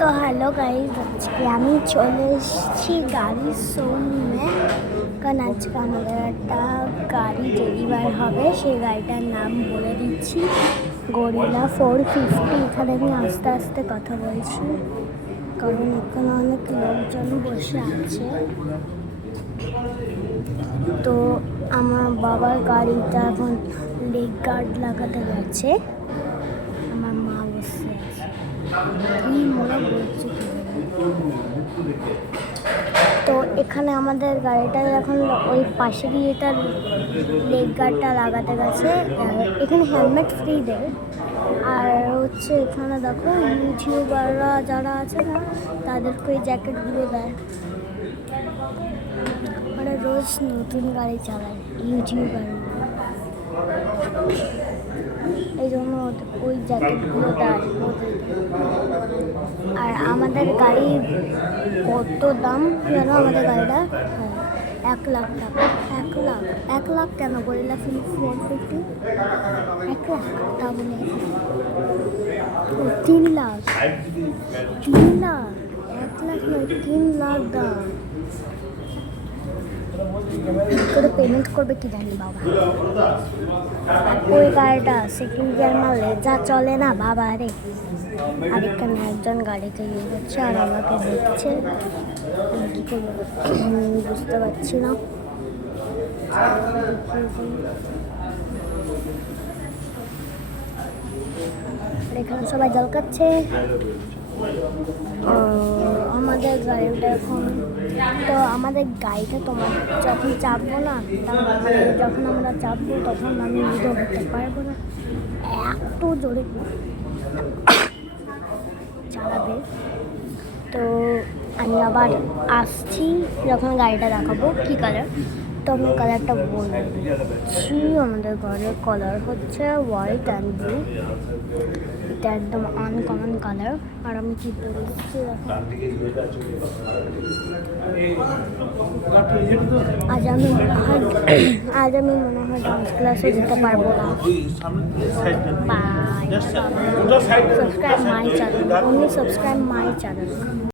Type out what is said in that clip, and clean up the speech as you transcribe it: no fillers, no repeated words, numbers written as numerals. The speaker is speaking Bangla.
তো হ্যালো গাইজ, আজকে আমি চলে এসেছি গাড়ির শোরুমে। কারণ আজকে আমাদের একটা গাড়ি ডেলিভার হবে। সেই গাড়িটার নাম বলে দিচ্ছি, গরিলা 450। এখানে আমি আস্তে আস্তে কথা বলছি কারণ এখানে অনেক লোকজন বসে আছে। তো আমার বাবার গাড়িটা এখন লেগ গার্ড লাগাতে গেছে, আমার মা বসে আছে। কি মনে বলছে তো এখানে আমাদের গাড়িটা এখন ওই পাশে গিয়ে তার লেগ গার্ডটা লাগাতে গেছে। এখানে হেলমেট ফ্রি দেয়। আর হচ্ছে এখানে দেখো ইউটিউবাররা যারা আছে না, তাদেরকে ওই জ্যাকেটগুলো দেয়। ওরা রোজ নতুন গাড়ি চালায় ইউটিউবার, এই জন্য ওই জ্যাকেটগুলো দেয়। আর আমাদের গাড়ি কত দাম জানো? আমাদের গাড়িটা 1,00,000 টাকা। 1 লাখ কেন? গরিলা 450 1 লাখ, তা বলে 3 লাখ। 1 লাখ নয়, 3 লাখ দাম। করে পেমেন্ট করবে কি জানি বাবা। ওই গাড়িটা সেকেন্ড গিয়ার মারলে যা চলে না বাবা রে। আর এখানে একজন গাড়িতে ইয়ে করছে আর আমাকে দেখছে, কী করবো বুঝতে পারছি না। এখানে সবাই জল খাচ্ছে। আমাদের গাড়িটা এখন তো আমাদের গাড়িটা তোমার যখন চাপবো না, যখন আমরা চাপবো তখন আমি উঠে হতে পারবো না, এত জোরে চালাবে। তো আমি আবার আসছি যখন গাড়িটা দেখাবো কী কালার, তো আমি কালারটা বলছি। আমাদের ঘরের কালার হচ্ছে হোয়াইট অ্যান্ড ব্লু। এটা একদম আনকমন কালার। আর আমি কি বলছি, আজ আমি মনে হয় ডান্স ক্লাসে যেতে পারবো না। Bye. Subscribe my channel, only subscribe my channel.